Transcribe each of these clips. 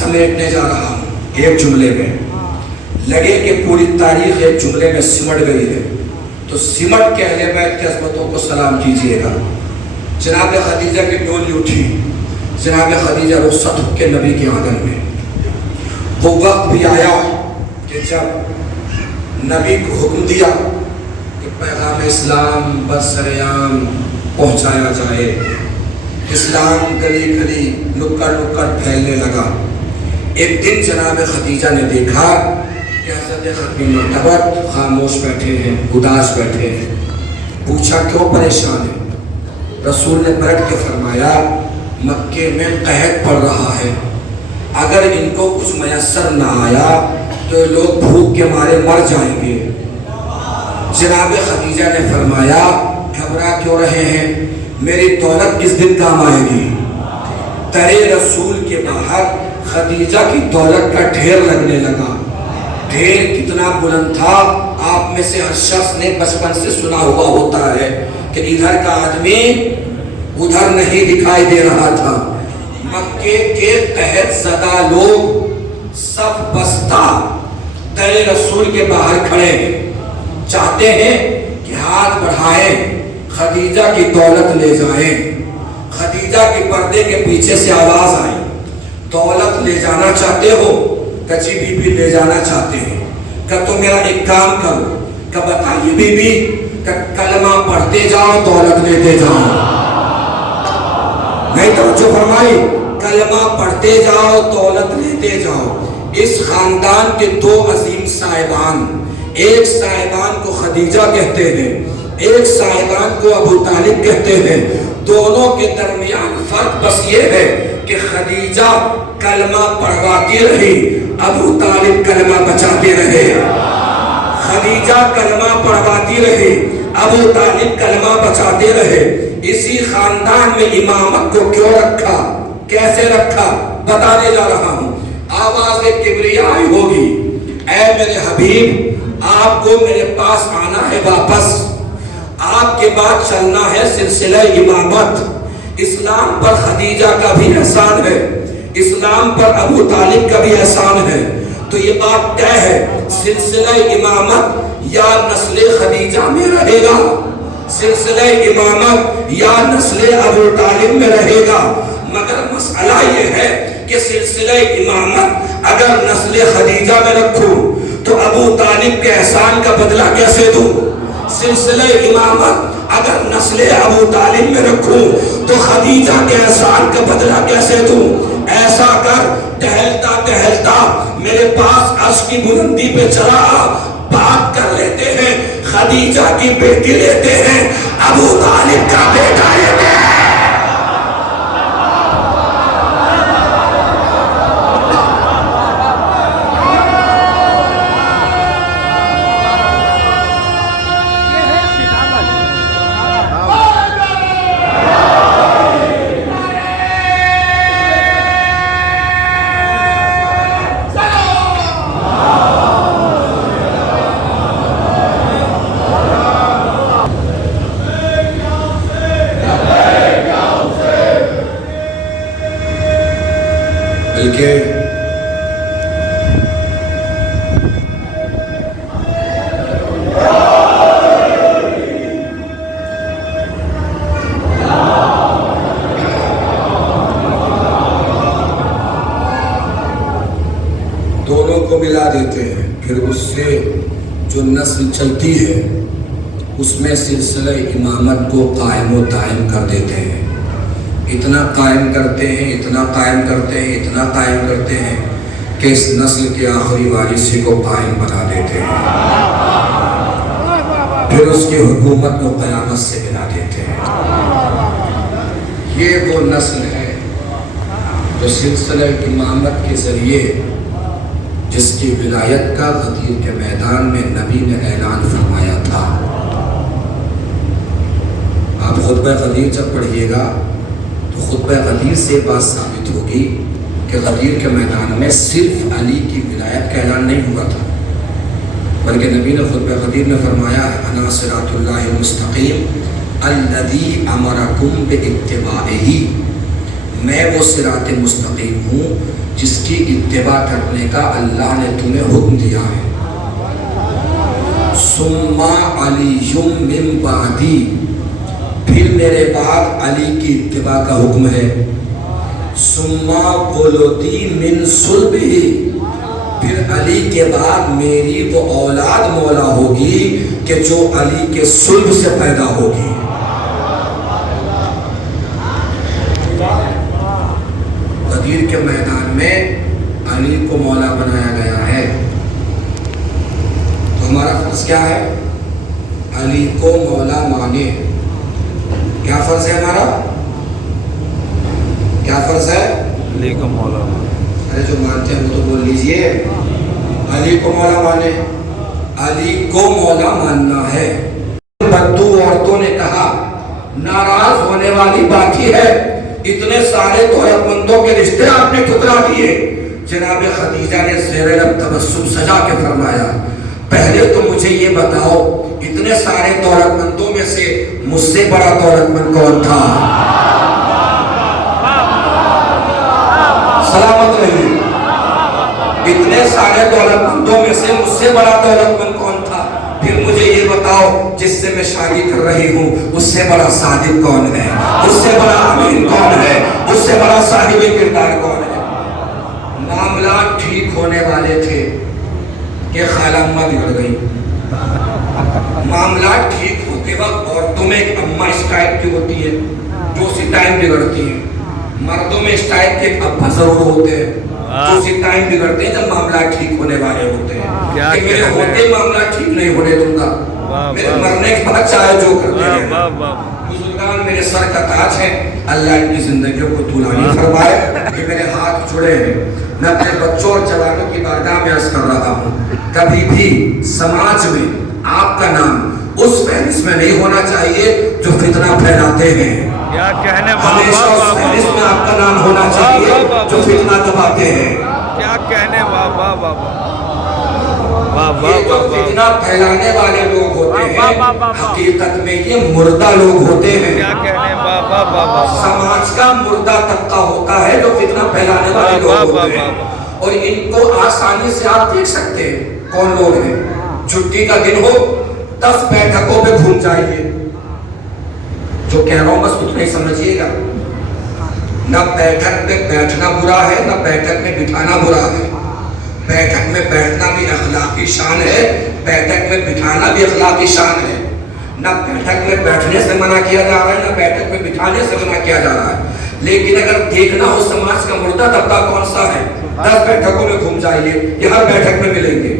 سمیٹنے جا رہا ہوں ایک جملے میں، لگے کہ پوری تاریخ ایک جملے میں سمٹ گئی ہے، تو سمٹ کے اہل بیت کی عظمتوں کو سلام کیجئے گا۔ جناب خدیجہ کی ڈولی اٹھی، جناب خدیجہ رخصت ہو کے نبی کے آنگن میں۔ وہ وقت بھی آیا کہ جب نبی کو حکم دیا کہ پیغام اسلام برسریام پہنچایا جائے۔ اسلام گلی گلی نکڑ نکڑ پھیلنے لگا۔ ایک دن جناب خدیجہ نے دیکھا کہ حضرت ختم مرتبت خاموش بیٹھے ہیں، اداس بیٹھے ہیں۔ پوچھا کیوں پریشان ہے؟ رسول نے پلٹ کے فرمایا مکے میں قحط پڑ رہا ہے، اگر ان کو کچھ میسر نہ آیا تو لوگ بھوک کے مارے مر جائیں گے۔ جناب خدیجہ نے فرمایا گھبرا کیوں رہے ہیں، میری دولت کس دن کام آئے گی؟ ترے رسول کے باہر خدیجہ کی دولت کا ڈھیر لگنے لگا۔ ڈھیر کتنا بلند تھا، آپ میں سے ہر شخص نے بچپن سے سنا ہوا ہوتا ہے کہ ادھر کا آدمی ادھر نہیں دکھائی دے رہا تھا۔ مکے کے قحط زدہ لوگ سب بستہ ترے رسول کے باہر کھڑے ہیں، چاہتے ہیں کہ ہاتھ بڑھائیں، خدیجہ کی دولت لے جائیں۔ خدیجہ کے پردے کے پیچھے سے آواز آئی، دولت لے جانا چاہتے ہو؟ کچی بی بی لے جانا چاہتے ہیں کہ تم میرا ایک کام کرو، کہ بتائیے بی بی کہ کلمہ پڑھتے جاؤ دولت لیتے جاؤ۔ نہیں توجہ فرمائی، کلمہ پڑھتے جاؤ دولت لیتے جاؤ۔ اس خاندان کے دو عظیم صاحبان، ایک صاحبان کو خدیجہ کہتے ہیں، ایک صاحبان کو ابو طالب کہتے ہیں۔ دونوں کے درمیان فرق بس یہ ہے کہ خدیجہ کلمہ پڑھواتی رہی، ابو طالب کلمہ بچاتے رہے۔ خدیجہ کلمہ پڑھواتی رہی، ابو طالب کلمہ بچاتے رہے۔ اسی خاندان میں امامت کو کیوں رکھا، کیسے رکھا، بتانے جا رہا ہوں۔ آواز کبریائی ہوگی، اے میرے حبیب آپ کو میرے پاس آنا ہے واپس، آپ کے بعد چلنا ہے سلسلہ امامت۔ اسلام پر خدیجہ کا بھی احسان ہے، اسلام پر ابو طالب کا بھی احسان ہے، تو یہ بات طے ہے سلسلہ امامت یا نسل خدیجہ میں رہے گا، سلسلہ امامت یا نسل ابو طالب میں رہے گا۔ مگر مسئلہ یہ ہے کہ سلسلہ امامت اگر نسل خدیجہ میں رکھوں تو ابو طالب کے احسان کا بدلہ کیسے دوں؟ سلسلہ امامت اگر نسل ابو طالب میں رکھوں تو خدیجہ کے احسان کا بدلہ کیسے دوں؟ ایسا کر ٹہلتا ٹہلتا میرے پاس عرش کی بلندی پہ چلا، بات کر لیتے ہیں، خدیجہ کی بیٹی لیتے ہیں، ابو طالب کا بیٹا لیتے ہیں۔ دونوں کو ملا دیتے ہیں، پھر اس سے جو نسل چلتی ہے اس میں سلسلہ امامت کو قائم و دائم کر دیتے ہیں۔ اتنا قائم کرتے ہیں، اتنا قائم کرتے ہیں، اتنا قائم کرتے ہیں کہ اس نسل کے آخری وارثی کو قائم بنا دیتے ہیں، پھر اس کی حکومت کو قیامت سے ملا دیتے ہیں۔ یہ وہ نسل ہے جو سلسلہ امامت کے ذریعے جس کی ولایت کا غدیر کے میدان میں نبی نے اعلان فرمایا تھا۔ آپ خطبہ غدیر جب پڑھیے گا تو خطبہ غدیر سے بات ثابت ہوگی کہ غدیر کے میدان میں صرف علی کی ولایت کا اعلان نہیں ہوا تھا، بلکہ نبی نے خطبہ غدیر میں فرمایا انا صراط اللہ المستقیم الذی امرکم باتباعہ، میں وہ صراط مستقیم ہوں جس کی اتباع کرنے کا اللہ نے تمہیں حکم دیا ہے۔ ثم علی من بعدی، پھر میرے بعد علی کی اتباع کا حکم ہے۔ ثم ولدی من صلبہ، پھر علی کے بعد میری وہ اولاد مولا ہوگی کہ جو علی کے صلب سے پیدا ہوگی۔ غدیر کے میدان میں علی کو مولا بنایا گیا ہے، تو ہمارا فرض کیا ہے؟ علی کو مولا مانے۔ کیا فرض ہے ہمارا؟ کیا فرض ہے؟ علی کو مولا مانے۔ ارے جو مانتے ہیں وہ تو بول لیجئے، علی کو مولا مانے۔ علی کو مولا ماننا ہے۔ بدو عورتوں نے کہا ناراض ہونے والی بات ہی ہے، اتنے سارے دولت مندوں کے رشتے آپ نے ٹھکرا دیے۔ جناب خدیجہ نے زیر لب تبسم سجا کے فرمایا پہلے تو مجھے یہ بتاؤ اتنے سارے دولت مندوں میں سے مجھ سے بڑا دولت مند کون تھا؟ سلامت رہیے۔ اتنے سارے دولت مندوں میں سے مجھ سے بڑا دولت مند کون تھا؟ پھر مجھے یہ بتاؤ جس سے میں شادی کر رہی ہوں اس سے بڑا صادق کون ہے؟ اس سے بڑا امین کون ہے؟ اس سے بڑا صاحب کردار کون ہے؟ معاملات ٹھیک ہونے والے تھے کہ خالہ اماں بگڑ گئی۔ معاملات ٹھیک ہوتے وقت عورتوں میں ایک اماں اس ٹائپ کی ہوتی ہے جو اسی ٹائم بگڑتی ہے، مردوں میں اس ٹائپ کے ایک ابا ضرور ہوتے ہیں جو اسی ٹائم بگڑتے ہیں جب معاملات ٹھیک ہونے والے ہوتے ہیں کہ میرے ہوتے معاملات ٹھیک نہیں ہونے دوں گا، میرے مرنے کے بعد چاہے جو کرتے ہیں۔ بزرگان میرے سر کا تاج ہے، اللہ اپنی زندگیوں کو طولانی فرمائے۔ کہ میرے ہاتھ جڑے ہیں، میں اپنے بچوں اور جوانوں کی بارگاہ میں عرض کر رہا ہوں کبھی بھی سماج میں آپ کا نام اس فہرست میں نہیں ہونا چاہیے جو فتنہ پھیلاتے ہیں۔ ہمیشہ اس فہرست میں آپ کا نام ہونا چاہیے جو فتنہ دباتے ہیں۔ کیا کہنے، واہ واہ واہ واہ، یہ جو فتنہ پھیلانے والے لوگ ہوتے ہیں حقیقت میں یہ مردہ لوگ ہوتے ہیں۔ کیا کہنے، واہ واہ واہ واہ۔ سماج کا مردہ طبقہ ہوتا ہے جو فتنہ پھیلانے والے لوگ ہوتے ہیں، اور ان کو آسانی سے آپ دیکھ سکتے ہیں کون لوگ ہیں۔ چھٹی کا دن ہو 10 بیٹھکوں پہ گھوم جائیے، جو کہہ رہا ہوں بس اتنا ہی سمجھیے گا۔ نہ بیٹھک میں بیٹھنا برا ہے، نہ بیٹھک میں بٹھانا برا ہے۔ بیٹھک میں بیٹھنا بھی اخلاقی شان ہے، بیٹھک میں بٹھانا بھی اخلاقی شان ہے۔ نہ بیٹھک میں بیٹھنے سے منع کیا جا رہا ہے، نہ بیٹھک میں بٹھانے سے منع کیا جا رہا ہے، لیکن اگر دیکھنا ہو سماج کا مردہ طبقہ کون سا ہے 10 بیٹھکوں میں گھوم جائیے، یہ ہر بیٹھک میں ملیں گے۔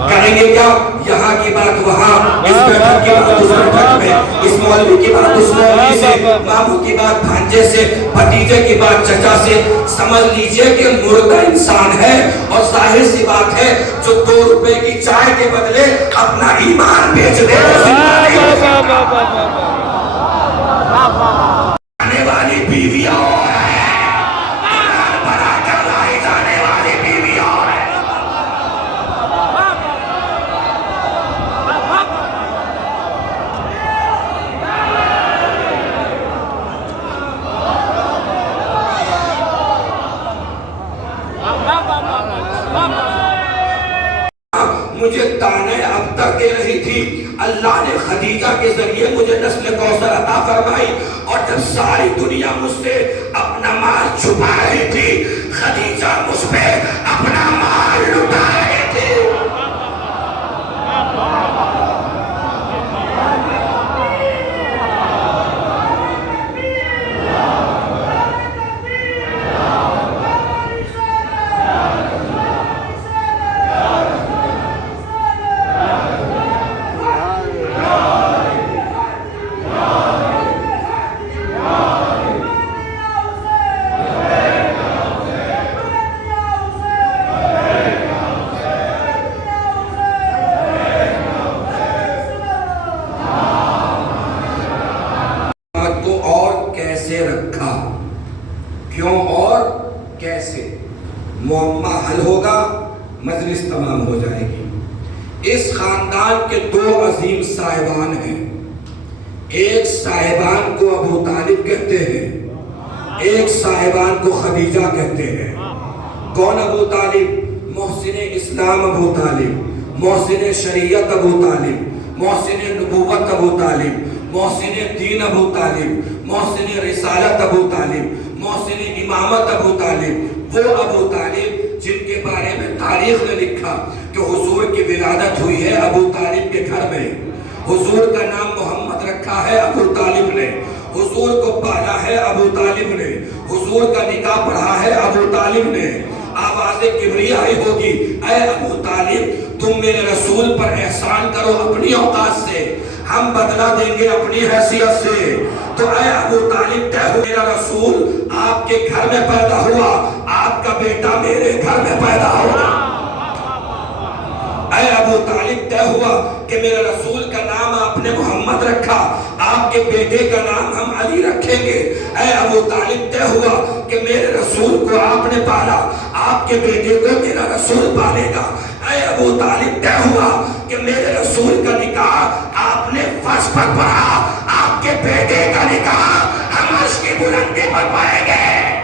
کہیں گے کیا یہاں کی بات وہاں، اس بیٹھک کی بات اس بیٹھک میں، اس مولوی کی بات اس مولوی سے، ماموں کی بات بھانجے سے، بھتیجے کی بات چچا سے۔ سمجھ لیجئے کہ مردہ انسان ہے، اور ظاہر سی بات ہے جو 2 روپے کی چائے کے بدلے اپنا ایمان بیچ دے آنے والی بیویاں اور ہیں، ایمان بنا کر لائی جانے والی بیویاں اور ہیں۔ مجھے تانے اب تک دے رہی تھی، اللہ نے خدیجہ کے ذریعے مجھے نسل کوثر عطا فرمائی، اور جب ساری دنیا مجھ سے اپنا مال چھپا رہی تھی خدیجہ مجھ پہ اپنا مال لٹا رہے تھے۔ رکھا کیوں اور کیسے، معمہ حل ہوگا، مجلس تمام ہو جائے گی۔ اس خاندان کے 2 عظیم صاحبان ہیں، ایک صاحبان کو ابو طالب کہتے ہیں، ایک صاحبان کو خدیجہ کہتے ہیں. کون ابو طالب؟ محسن اسلام ابو طالب، محسن شریعت ابو طالب، محسن نبوت ابو طالب، محسن دین ابو طالب، محسن رسالت ابو طالب، محسن امامت ابو طالب. وہ ابو طالب جن کے بارے میں تاریخ نے لکھا کہ حضور کی ولادت ہوئی ہے ابو طالب کے گھر میں، حضور کا نام محمد رکھا ہے ابو طالب نے، حضور کو پالا ہے ابو طالب نے، حضور کا نکاح پڑھا ہے ابو طالب نے. آواز کبریائی ہوگی، اے ابو طالب تم میرے رسول پر احسان کرو اپنی اوقات سے، ہم بدلہ دیں گے اپنی حیثیت سے. تو اے ابو طالب طے ہو، میرا رسول آپ کے گھر میں پیدا ہوا، آپ کا بیٹا میرے گھر میں پیدا ہوگا. اے ابو طالب طے ہوا کہ میرے رسول کا نام آپ نے محمد رکھا، آپ کے بیٹے کا نام ہم علی رکھیں گے. اے ابو طالب طے ہوا کہ میرے رسول کو آپ نے پالا، آپ کے بیٹے کو میرا رسول پالے گا. اے ابو طالب طے ہوا کہ میرے رسول کا نکاح آپ نے فرش پر پڑھا، آپ کے بیٹے کا نکاح ہم عرش کی بلندی پر پائیں گے.